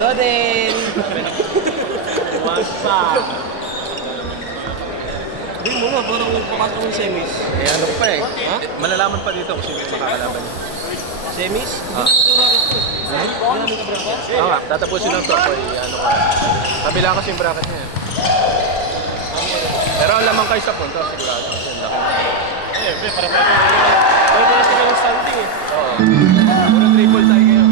Loden! What's up? Hindi mo nga, parang papasok ng semis. Eh ano pa eh. Ha? Malalaman pa dito kung sino yung makakalaban niya. Semis? Ah. Hindi naman ito bracket ko. Hindi namin ito bracket. Oo nga, tatapusin lang to. Ano ka. Kabila kasi yung bracket niya. Pero ang lamang kayo sa punto, sigurado. Yan laki. Eh, pre, para pala sila ng standing eh. Oo. Puro triple tie kayo.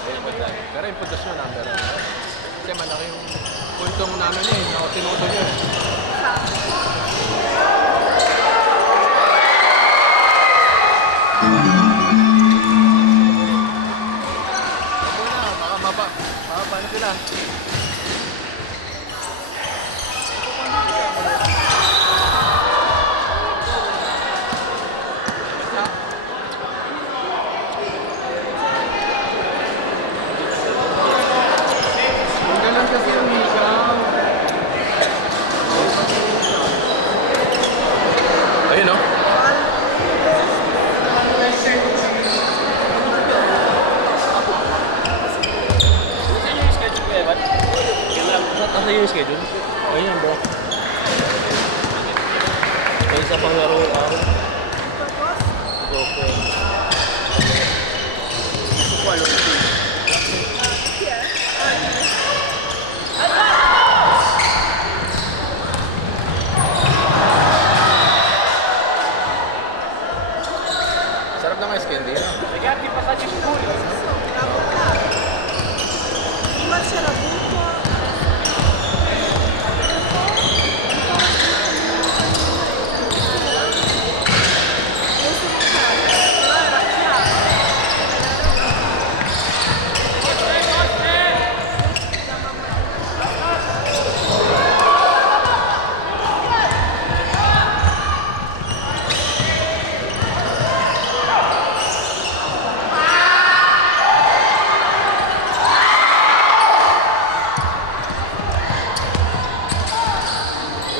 Triple tie. Pero yung puntos nyo, number. Kasi malaki yung puntong na ano niya eh. Tinuto niya eh. Baka na sila. Ganun kasi yung ikaw. Ayun o. Saan yung schedule ko, Evan? Nasa yung schedule? Ayan, bro. May isa pang laro yung araw. Okay. Sarap na nga candy. Nagati pa sa school.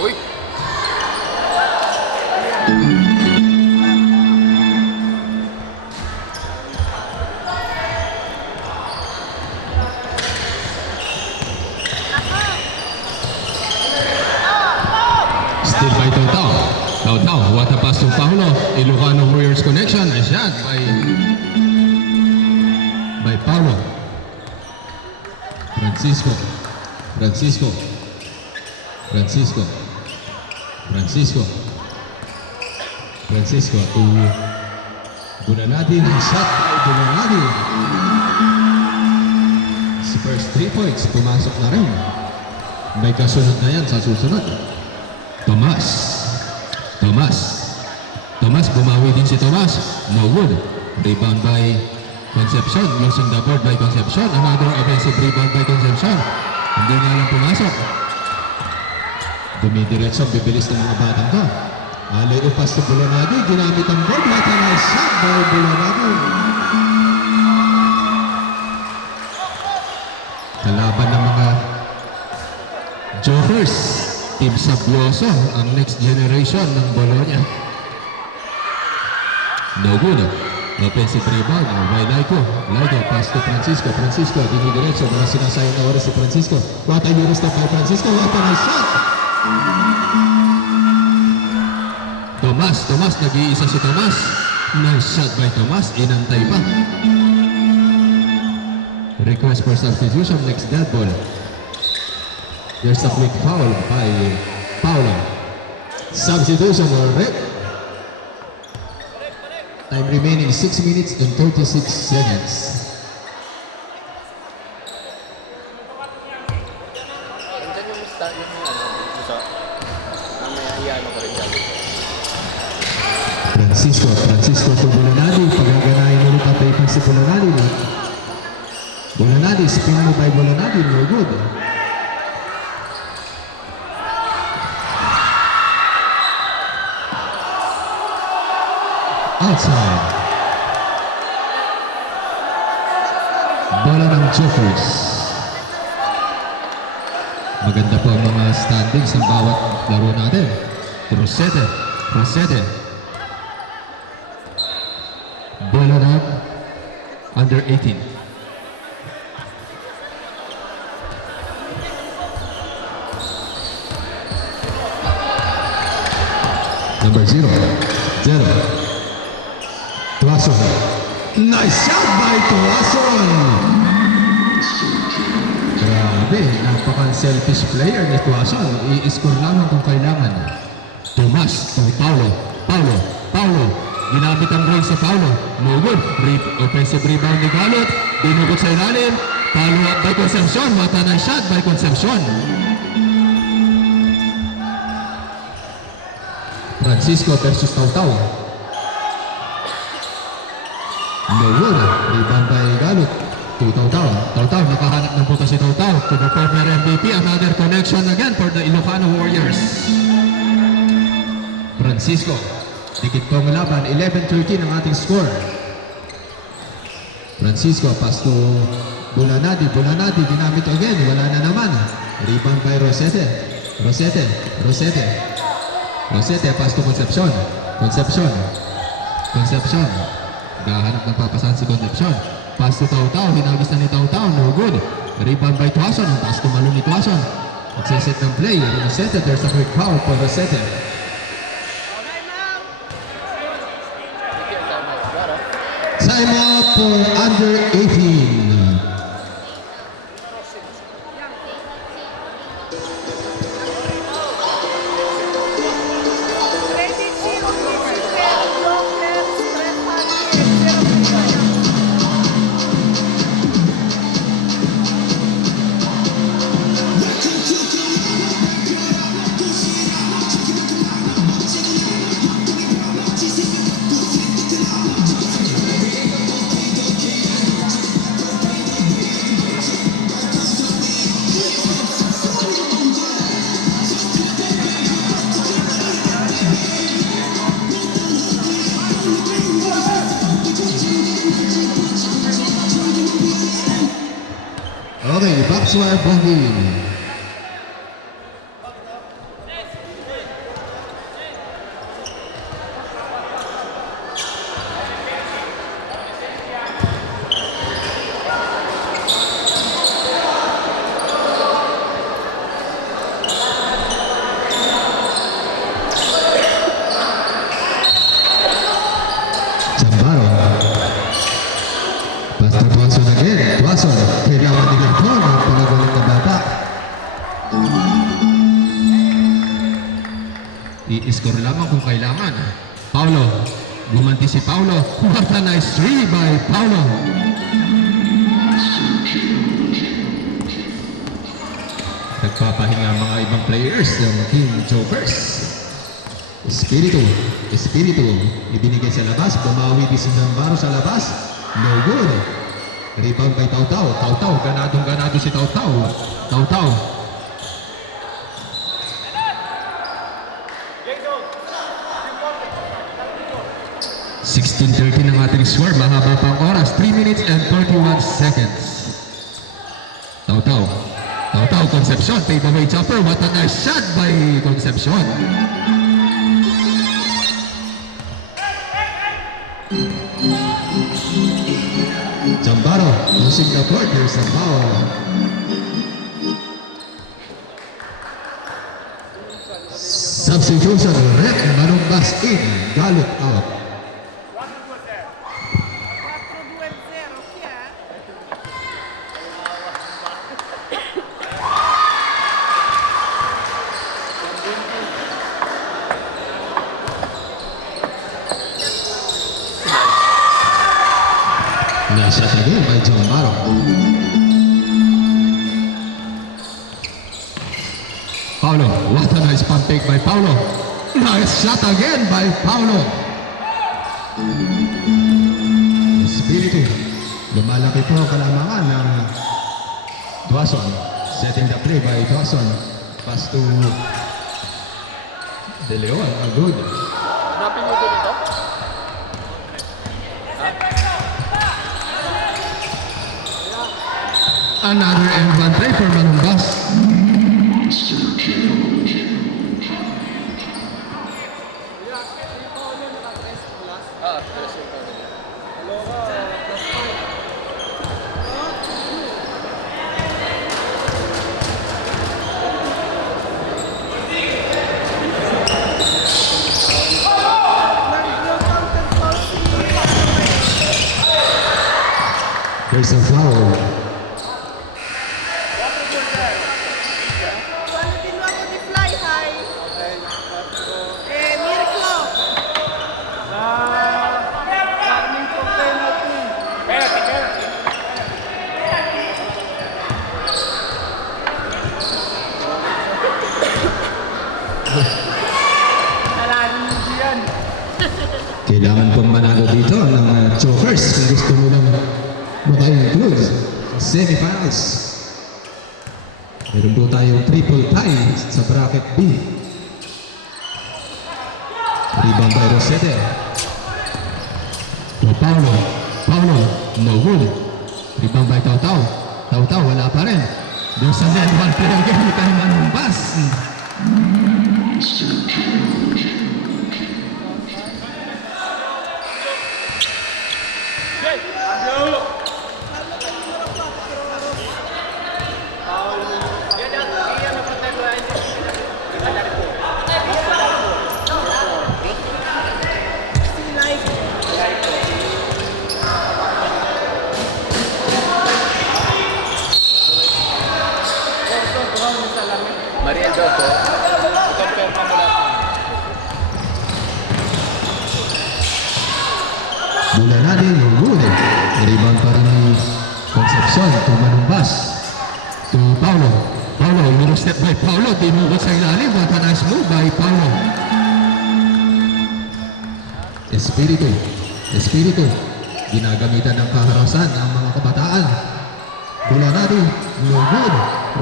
Uy! Still by Tautau. Tautau, what a pass to Paulo. Ilocano Warriors connection. A shot by Paulo. Francisco. Francisco. Francisco. Francisco. Francisco to Bulanadi. Shot by Bulanadi. His first 3 points. Pumasok na rin. May kasunod na yan sa susunod. Tomas. Tomas. Tomas, bumawi din si Tomas. No good. Rebound by Concepcion. Losing the board by Concepcion. Another offensive rebound by Concepcion. Hindi nga lang pumasok. Dumidiretso, bibilis ng mga batang to. Alay upas to Bulanadi. Ginamit ang board. What a nice shot by Bulanadi. Kalaban ng mga Jokers. Team Sabioso, ang next generation ng Bologna. No good. Offensive rebound by Laico. Laico, pass to Francisco. Francisco, dinidiretso. Mga sinasayang na oras si Francisco. What a Euro step by Francisco. What a nice shot. Tomas, nag-iisa si Tomas. Nice shot by Tomas. Inantay pa. Request for substitution. Next dead ball. There's a quick foul by Paulo. Substitution already. Time remaining 6 minutes and 36 seconds. Nandiyan yung start yung ano, sa mamaya iyan ko rin dyan. Francisco to Bulanadi. Pagaganayin ulit ang paper si Bulanadi. Bulanadi, spin mo by Bulanadi. No good. Outside. Bola ng Jokers. Maganda po ang mga standings ng bawat laro natin. Rosete. Bola ng under 18. Number 0. Tuason. Nice shot by Tuason! Grabe, napaka-selfish player ni Tuason. I-score lamang kung kailangan. Tomas to Paulo. Ginamit ang goal sa Paulo. No good. Offensive rebound ni Galot. Dinugot sa ilalim. Follow up by Concepcion. What a nice shot by Concepcion. Francisco versus Tautau. No good. Rebound by Galot. To Tautau. Nakahanap ng puto si Tautau. To the former MVP. Another connection again for the Ilocano Warriors. Francisco. Dikit po ang laban. 11-13 ang ating score. Francisco. Pass to Bulanadi. Ginamit again. Wala na naman. Rebound by Rosete. Pass to Concepcion. Gahanap ng papasan si Concepcion. Pass to Tautau. Hinagis na ni Tautau. No good. Rebound by Tuason. Ang taas tumalong ni Tuason. Nagsiset ng play. Rosete. There's a quick foul for Rosete. Time out for under 18. Okay, Boxware Bongin. Zambaro. Basta Tuason again. Tuason. Kailangan nila po ng pangagaling na bata. I-score lamang kung kailangan. Paulo. Gumanti si Paulo. What a nice three by Paulo. Nagpapahinga ang mga ibang players ng Team Jokers. Espiritu. Ibinigay sa labas. Bumawi din si Zambaro sa labas. No good. Rebound by Tautau. Ganadong-ganado si Tautau. 16-13 ang ating score. Mahaba pang oras. 3 minutes and 31 seconds. Tautau, Concepcion. Fade away jumper. What a nice shot by Concepcion. Zambaro using the board. There's a foul. Substitution. Rep Manumbas in. Galot out. Nice shot again by Zambaro. Paulo, what a nice pump fake by Paulo. Nice shot again by Paulo. Espiritu. Lumalaki po ang kalamangan ng Tuason. Setting the play by Tuason. Pass to De Leon. Good. Hanapin niyo din ito? Another and one try for Manumbas. Kailangan pong manalo dito ng Jokers kung gusto mo lang maka-include sa semifinals. Meron po tayong triple tie sa bracket B. Rebound by Rosete. Paulo, no good. Rebound by Tautau. Tautau, wala pa rin. There's a net one play again kay Manumbas. Mariel daw po. I-confirm mo mula. Bulanadi, no good. Rebound para ni Concepcion to Manumbas. To Paulo. Paulo, little step by Paulo. Dinukot sa ilalim. What a nice move by Paulo. Espiritu. Ginagamitan ng kaharasan ang mga kabataan. Bulanadi, no good.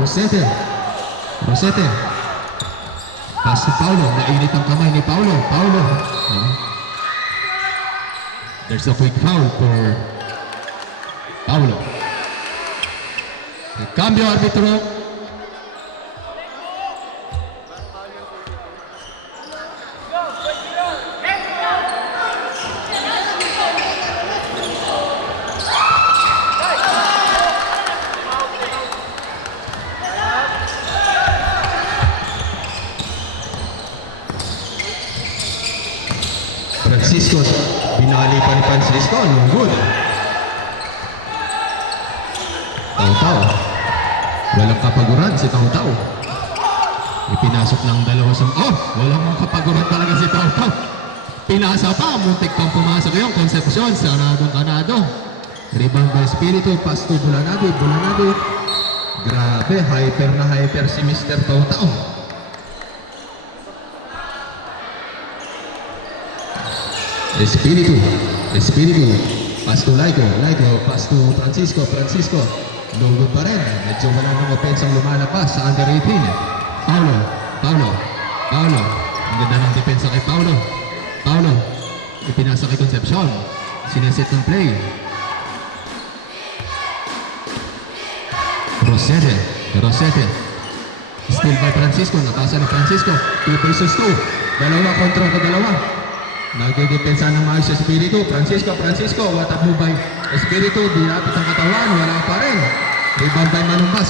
Rosete. Pass to Paulo. Nainit ang kamay ni Paulo. There's a quick foul for Paulo. Cambio arbitro. Francisco, binali pa ni Francisco, no good. Tautau, walang kapaguran si Tautau. Ipinasok ng dalawa sa... walang kapaguran talaga si Tautau. Pinasa pa, muntik pang pumasok yung Concepcion, Kanado. Rebound by Espiritu, pass to Bulanadi. Grabe, hyper si Mr. Tautau. Espiritu, pass to Laico, pass to Francisco, lugod pa rin, medyo wala ng opensang lumalabas sa under 18. Paulo, ang ganda ng depensa kay Paulo, ipinasa kay Concepcion, sineset ng play. Rosete, still by Francisco, napasa ni Francisco, 2 versus 2, dalawa kontra ka dalawa. Nagdedepensa ng maayos sa Espiritu. Francisco, what a move by Espiritu. Dinapit ang katawan, wala pa rin. Rebound by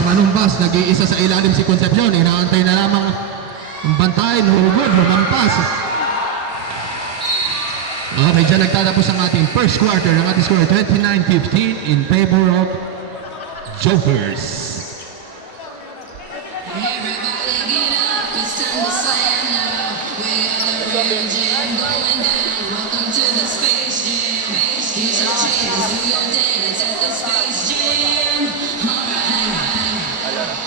Manumbas, nag-iisa sa ilalim si Concepcion. Inaantay na lamang ang bantay, lumampas. Okay, dyan nagtatapos ang ating first quarter. Ang ating score 29-15 in favor of Jokers. Everybody get up, it's time to slam now. We're the Ram Jam going down. Welcome to the Space Jam. Here's your chance, do your dance at the Space Jam. Alright.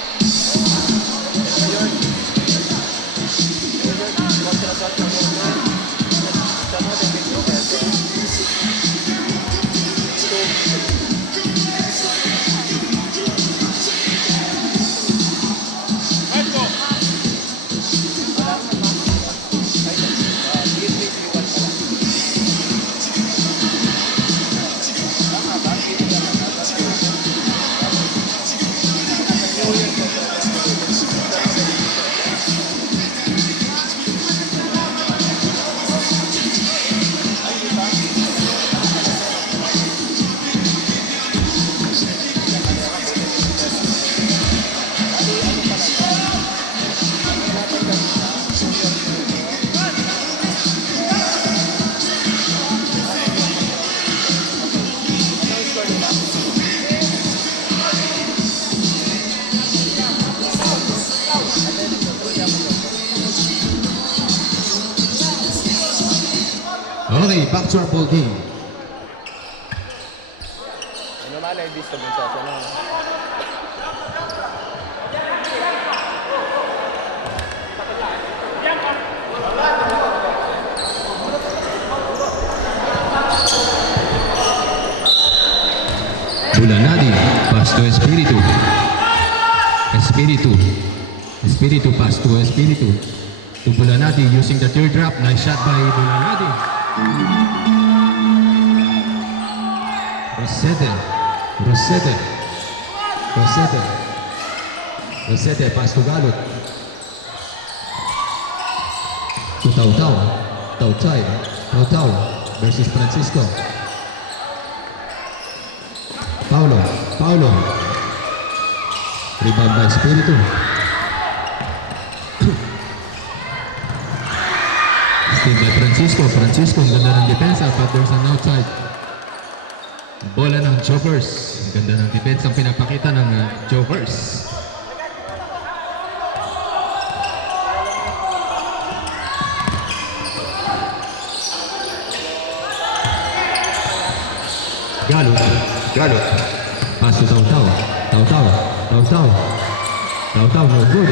Okay, back to our ball game. Ano malay disturbance sa ano? to Espiritu. Espiritu. Espiritu pass to Espiritu. To Bulanadi using the third drop. Nice shot by Bulanadi. Rosete. Rosete. Rosete. Rosete pass to Galot. To Tautau. Tautay. Tautau versus Francisco. Paulo. Paulo. Rebound by Espiritu. Steal by Francisco. Francisco, ang ganda ng depensa, but there's an outside. Bola ng Jokers. Ang ganda ng depensa ang pinapakita ng Jokers. Galot. Galot. Pass to Tautau. Tautau. Tautau. Tautau, no good.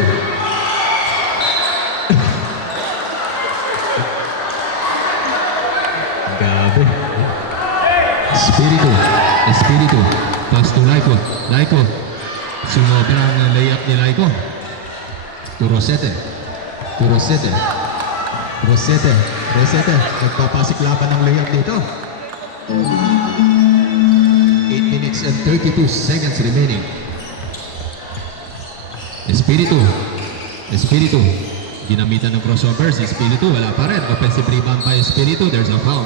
Gabi. Espiritu. Espiritu. Pass to Laiko. Laiko. Sumobra ang layup ni Laiko. To Rosete. To Rosete. Rosete. Rosete. Nagpapasik laban ng layup dito. 8 minutes and 32 seconds remaining. Espiritu. Espiritu. Ginamitan ng crossover si Espiritu. Wala pa rin. Offensive rebound by Espiritu. There's a foul.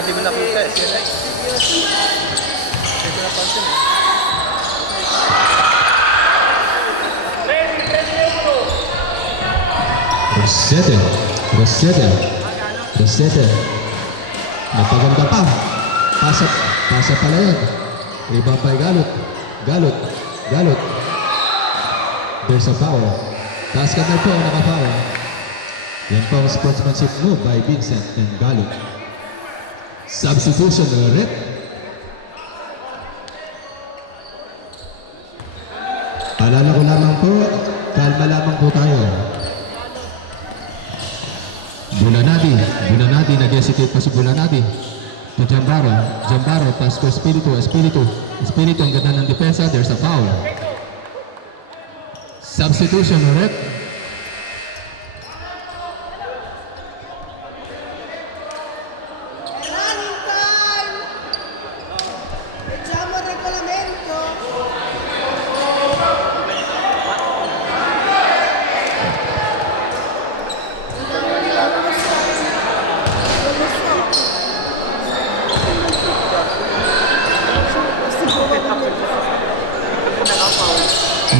Hindi mo nakita. Sila. Ito na pansin. Rosete. Rosete. Rosete. Napaganda pa. Pasa pala yan. Rebound by Galot. Galot. Galot. There's a foul. Basket na po ang naka-foul. Yan po ang sportsmanship move by Vincent and Galot. Substitution red. Paalala ko lamang po, kalma lamang po tayo. Bulanadi, Bulanadi, nag-hesitate pa si Bulanadi. To Jambaro, Jambaro, pass to Espiritu, Espiritu. Espiritu, ang ganda ng depensa, there's a foul. Substitution red.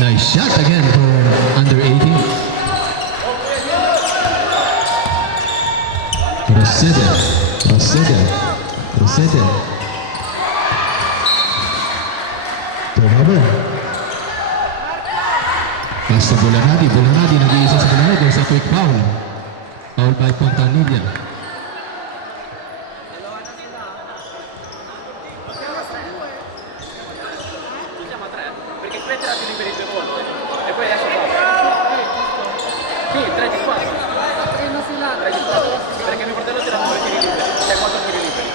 Nice shot again for under 18. Rosete, Rosete, Rosete. Turnover. Pass to Bulanadi, Bulanadi nag-iisa sa Bulanadi. There's a quick foul. Foul by Pontanilla. Perché mio fratello tira fuori tiri liberi, c'è 4 tiri liberi.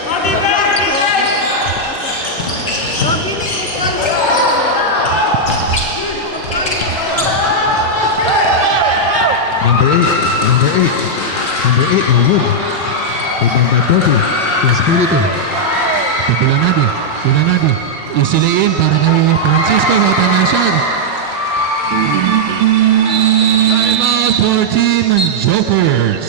Number 8, no good. Rebound by Toki, to Espiritu. To Bulanadi, Bulanadi. Isiliin para kay Francisco, wata na siya. Timeout for Team Jokers.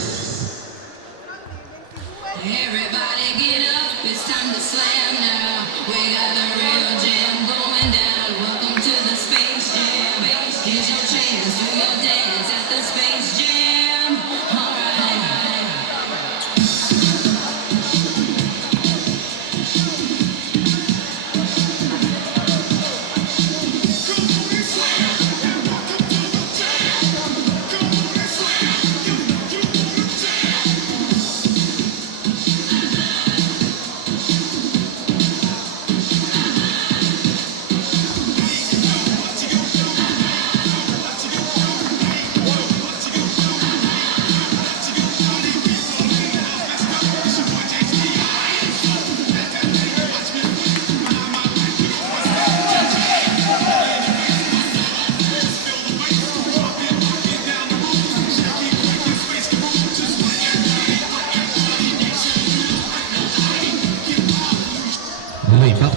Everybody get up, it's time to slam now. We got the real jam going down. Welcome to the Space Jam. Here's your chance, do your dance at the Space Jam. Alright.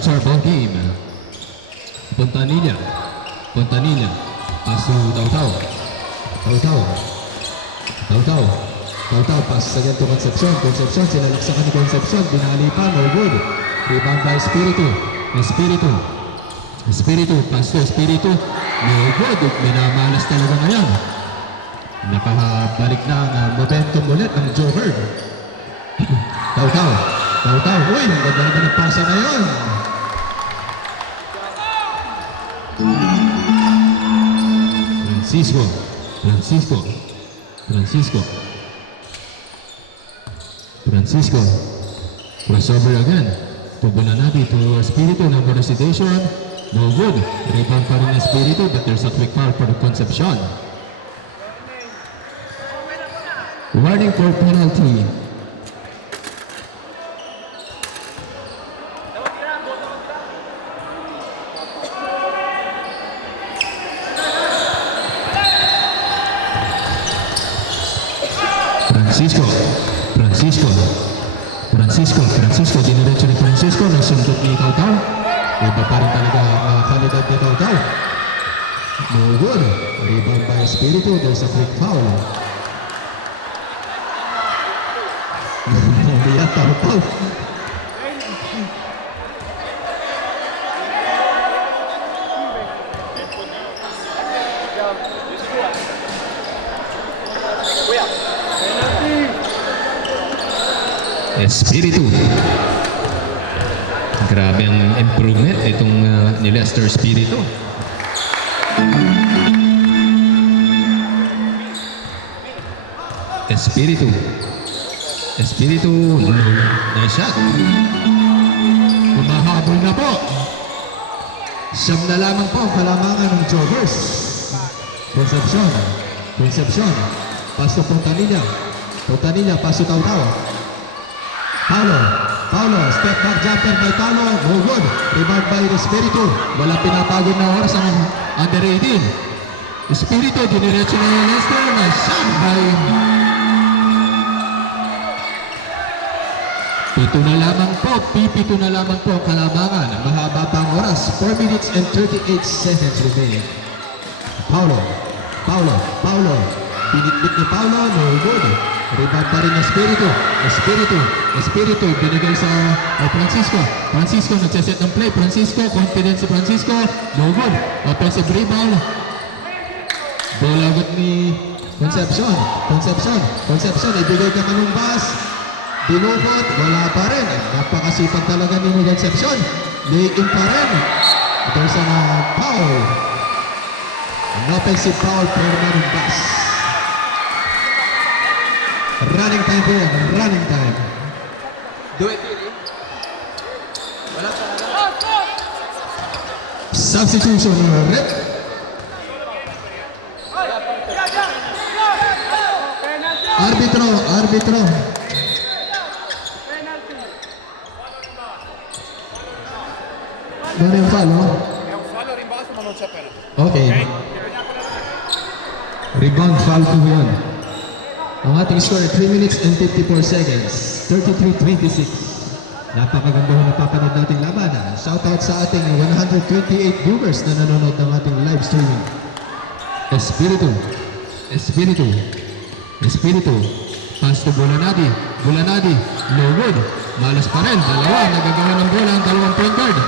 capture ball game. Pontanilla. Pontanilla. Pass to Tautau. Tautau. Tautau. Tautau. Pass again to Concepcion. Concepcion. Sinalaksakan ni Concepcion. Binali pa. No good. Rebound by Espiritu. Espiritu. Espiritu. Pass to Espiritu. No good. Minamalas talaga ngayon. Nakabalik na ang momentum ulit ng Joker. Tautau. Tautau. Uy, ang ganda naman ng pasa na yun. Francisco. Francisco. Francisco. Francisco. Crossover again. To Bonanati to Espiritu. Number recitation. No good. Rebound pa rin Espiritu, but there's a quick foul for the Concepcion. Warning for penalty. Francisco. Francisco. Francisco. Francisco. Diniretso ni Francisco. Nasundot ni Tautau. Iba pa rin talaga ang kalidad ni Tautau. No good. Rebound by Espiritu. There's a quick foul. Iya, Tautau. Espiritu. Grabe ang improvement itong ni Lester Espiritu. Espiritu. Espiritu. Nice shot. Humahabol na po. Siyam na lamang po ang kalamangan ng Jokers. Concepcion. Concepcion. Paso Pontanilla. Pontanilla. Paso Tautau. Paulo. Paulo. Step back jumper by Paulo. No good. Rebound by Espiritu. Wala pinapagod na oras ang under 18. Espiritu. Diniretso na yung Lester. Nice shot by... Pito na lamang po, pipito na lamang po ang kalamangan. Mahaba pa ang oras, 4 minutes and 38 seconds remaining. Paulo, Paulo, Paulo. Binitbit ni Paulo, no good. Rebound pa rin Espiritu. Espiritu, Espiritu. Binigay sa Francisco. Francisco nagsaset ng play. Francisco, confidence si Francisco. No good. Offensive rebound. Bola agad ni Concepcion. Concepcion, Concepcion. Ibigay ka manong pass. Dinukot, wala pa rin. Napakasipag talaga ni Concepcion. Lay-in pa rin. There's a foul. An offensive foul for Manong Bas. Running time po yan. Running time. Do it, really. Wala pa na. Substitution. Rep. Arbitro. Arbitro. Non è un fallo? È un fallo rimbalzo ma non c'è penalty. Ok. Rebound foul po yan. Ang ating score 3 minutes and 54 seconds. 33-26. Napakaganda ho napapanood nating labanan. Shoutout sa ating 128 viewers na nanonood ng ating live streaming. Espiritu. Espiritu. Espiritu. Pass to Bolanadi. Bolanadi. No good. Malas pa rin. Dalawa. Nagagawa ng bola ang dalawang point guard.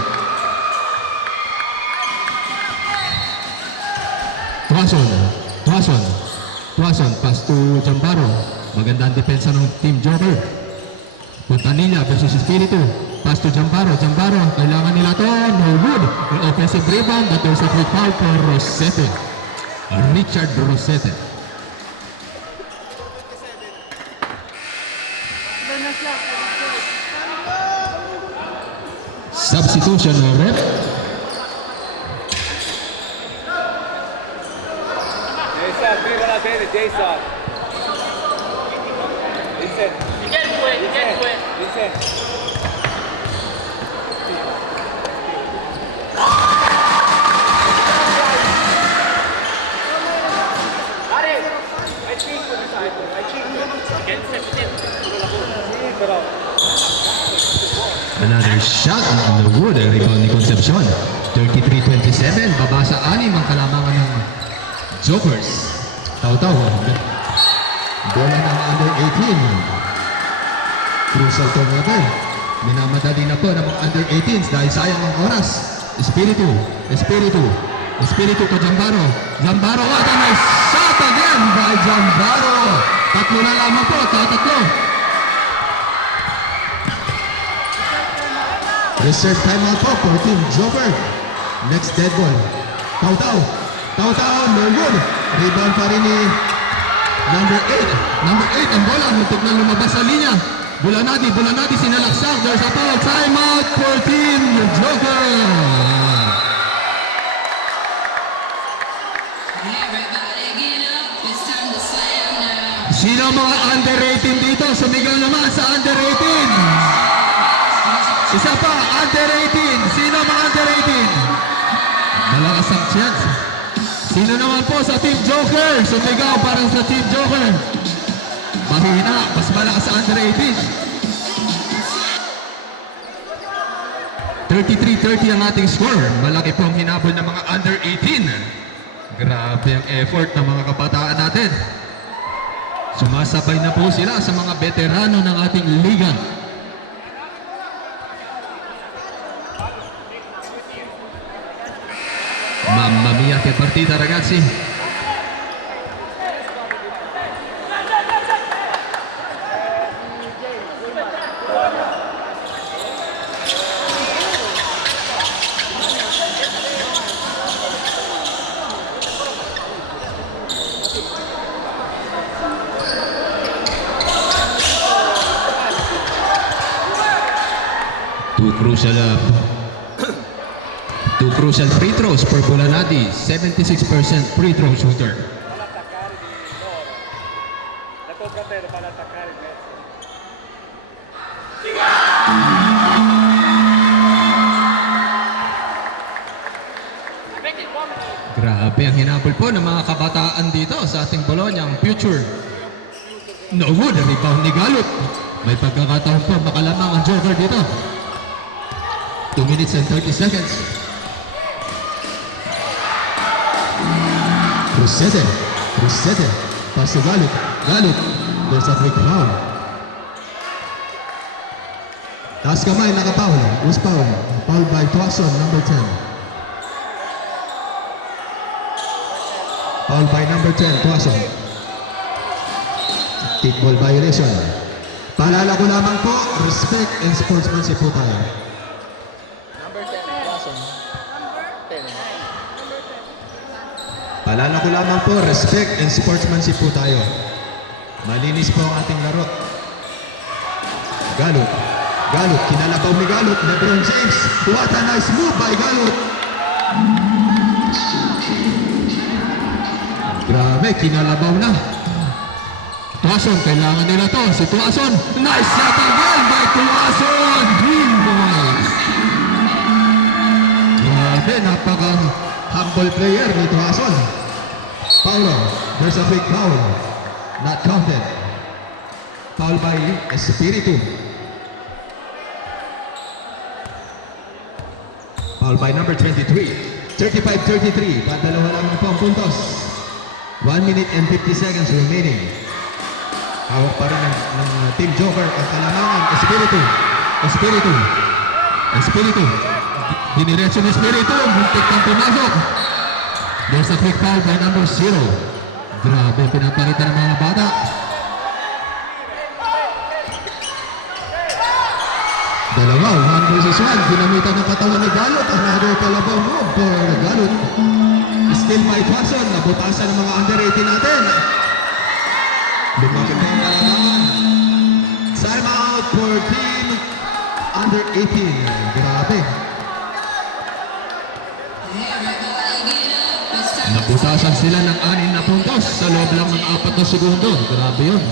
Tuason. Tuason. Tuason. Pass to Jambaro. Maganda ang depensa ng Team Joker. Pontanilla versus Espiritu. Pass to Jambaro. Jambaro. Kailangan nila to. No good. An offensive rebound. But there's a quick foul for Rosete. Richard Rosete. Substitution of rep. Jason, viva la tele, Jason. Vincent. You can't do it, you can't do it. Vincent. Another shot on the wood. Rebound ni Concepcion. 33-27. Baba sa 6 ang kalamangan ng Jokers. Taw-taw. Bola ng under 18. Crucial turnover. Minamadali na po ng mga under 18s dahil sayang ang oras. Espiritu to Jambaro. Jambaro, what a nice shot again by Jambaro. Tatlo na lamang po, tatlo. Reserve timeout po for Team Joker. Next dead ball. Taw-taw, no good. Rebound pa rin ni number 8. Number 8 ang bola. Muntik na lumabas sa linya. Bulanadi, sinalaksak. There's a foul. Timeout for Team Joker. Everybody get up, it's time to slam now. Sino mga under 18 dito? Sumigaw naman sa under 18. Isa pa, under 18. Sino mga under 18? Malakas ang chance. Sino naman po sa Team Joker? Sumigaw para sa Team Joker. Mahina, mas malakas sa under 18. 33-30 ang ating score. Malaki po ang hinabol ng mga under 18. Grabe ang effort ng mga kabataan natin. Sumasabay na po sila sa mga veterano ng ating liga. Mamma mia che partita, ragazzi. Two crucial free throws for Bulanadi, 76% free throw shooter. Grabe ang hinabol po ng mga kabataan dito sa ating Bologna, ang future. No good, rebound ni Galot. May pagkakataon po makalamang ang Joker dito. 2 minutes and 30 seconds. Cruzete. Pass to Galot. There's a break foul. Taas kamay, nakapaul. Who's foul? Foul by Tuason, number 10. Foul by number 10, Tuason. Kickball violation. Paalala ko lamang po, respect and sportsmanship po tayo. Number 10, Watson. 10. Paalala ko lamang po, respect and sportsmanship po tayo. Malinis po ang ating laro. Galot, kinalabaw ni Galot, LeBron James. What a nice move by Galot. Grabe, kinalabaw na. Tuason, kailangan nila to. Si Tuason, nice shot again by Tuason. Green boys. Grabe, napaka-humble player ni Tuason. Paulo, there's a big foul. Not counted. Foul by Espiritu. Foul by number 23. 35-33. Padalawa lamang po ang puntos. 1 minute and 50 seconds remaining. Hawak pa rin ng Team Joker ang kalamangan. Espiritu. Diniretso ng Espiritu. Muntik kang pumasok. There's a quick foul by number 0. Grabe, pinapakita ng mga bata. Dalawa, 1 versus 1. Ginamitan ng katawan ni Galot. Another kalabaw move for Galot. Still by Tuason. Nabutasan ng mga under 18 natin. Lumaki pa ang kalamangan. Time out for team under 18. Grabe. Nabutasan sila ng 6 na puntos sa loob lang ng 4 na segundo. Grabe yun.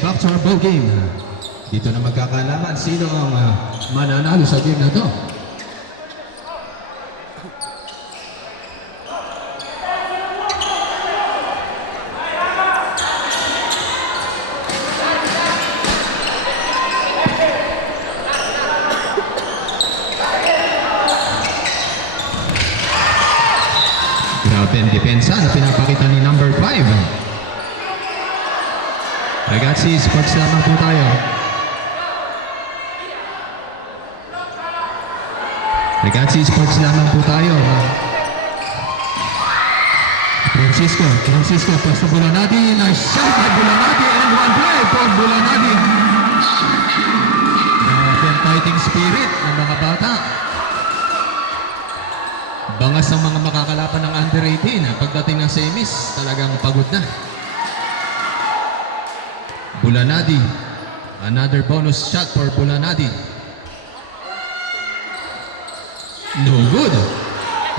back to our ball game. Dito na magkakalaman sino ang mananalo sa game na to. Grabe ang depensa na pinapakita ni number 5. Ragazzi, sports lamang po tayo. Ragazzi, sports lamang po tayo. Francisco, pass to Bulanadi. Nice shot by Bulanadi and one play for Bulanadi. Grabe ang fighting spirit ng mga bata. Bangas ang mga makakalaban ng under 18. Pagdating ng semis, talagang pagod na. Bulanadi. Another bonus shot for Bulanadi. No good.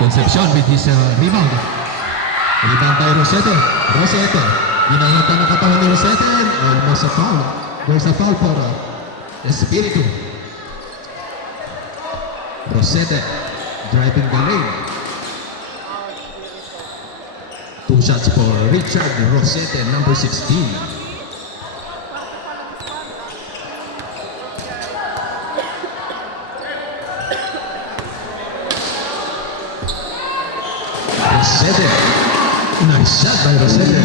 Concepcion with his rebound. Rebound by Rosete. Ginahita ng katawan ni Rosete. Almost a foul. There's a foul for Espiritu. Rosete driving the lane. 2 shots for Richard Rosete, number 16. Rosete. Nice shot by Rosete.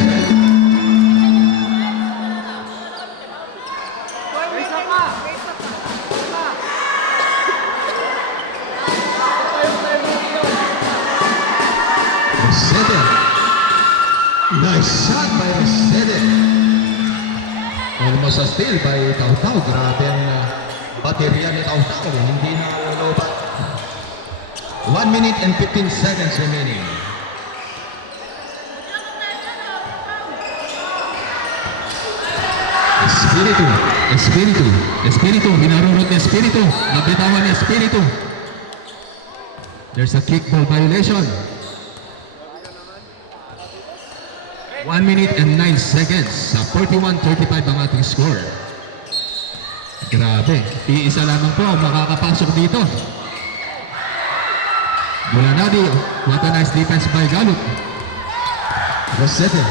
Rosete. Nice shot by Rosete. Almost a steal by Tautau. Grabe ang baterya ni Tautau. Hindi na lobat. 1 minute and 15 seconds remaining. Espiritu, binarurot ni Espiritu, nabitawan ni Espiritu. There's a kickball violation. 1 minute and 9 seconds. Sa 41-35 ang ating score. Grabe, iisa lamang po ang makakapasok dito. Bulanadi, what a nice defense by Galut. Rosete,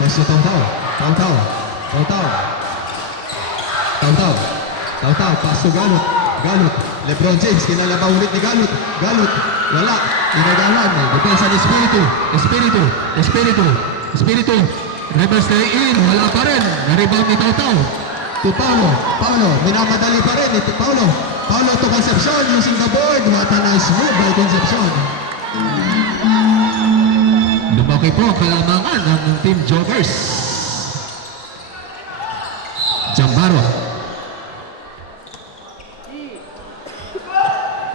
pass to Tautau, pass to Galut, Lebron James, kinalabaw ulit ni Galut, wala, inagalan, depensa ni Espiritu, reverse lay in, wala pa rin, na-rebound ni Tautau, to Paulo, minamadali pa rin, ito Paulo to Concepcion using the board, what a nice move by Concepcion. Lumaki po ang kalamangan ng Team Jokers. Jambaro.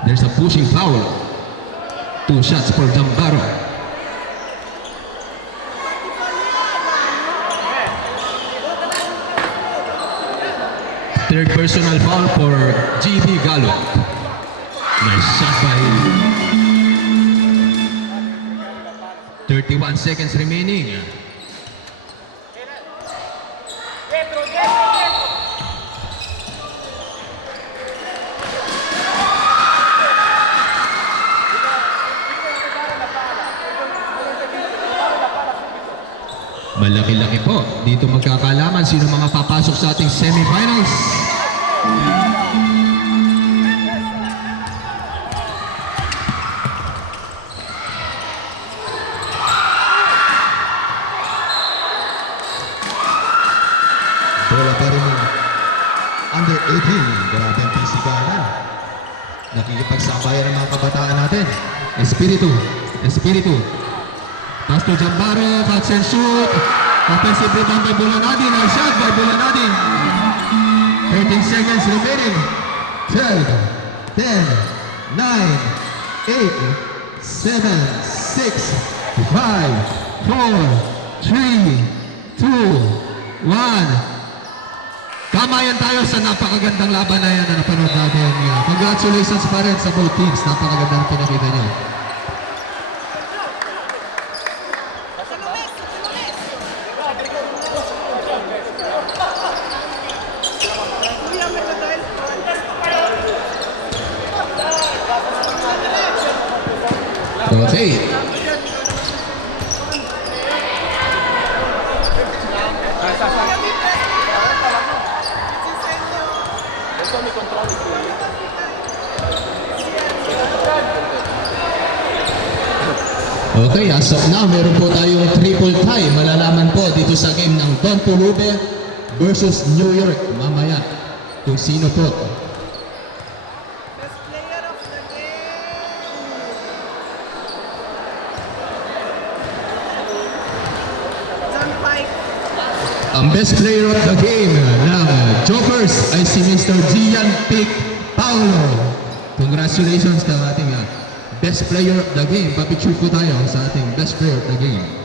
There's a pushing foul. 2 shots for Jambaro. Third personal foul for GB Galut. Nice shot by 31 seconds remaining. Malaki-laki po. Dito magkakalaman sino mga papasok sa ating semifinals. Bola pa rin under 18. Grabe ang pisikalan. Nakikipagsabayan ng mga kabataan natin. Espiritu. Pass to Jambaro, catch and shoot. Offensive rebound by Bulanadi. Nice shot by Bulanadi. 13 seconds remaining. 12, 10, 9, 8, 7, 6, 5, 4, 3, 2, 1. Kamayan tayo sa napakagandang laban na yan na napanood natin. Congratulations pa rin sa both teams. Napakagandang pinakita niyo. Okay. Okay, as of now, meron po tayong triple tie. Malalaman po dito sa game ng Don Pulube versus New York. Mamaya, kung sino po. Best player of the game. John Pike. Ang best player of the game ng Jokers ay si Mr. Gian Pic Paulo. Congratulations sa ating best player of the game. Papicture po tayo sa ating best player of the game.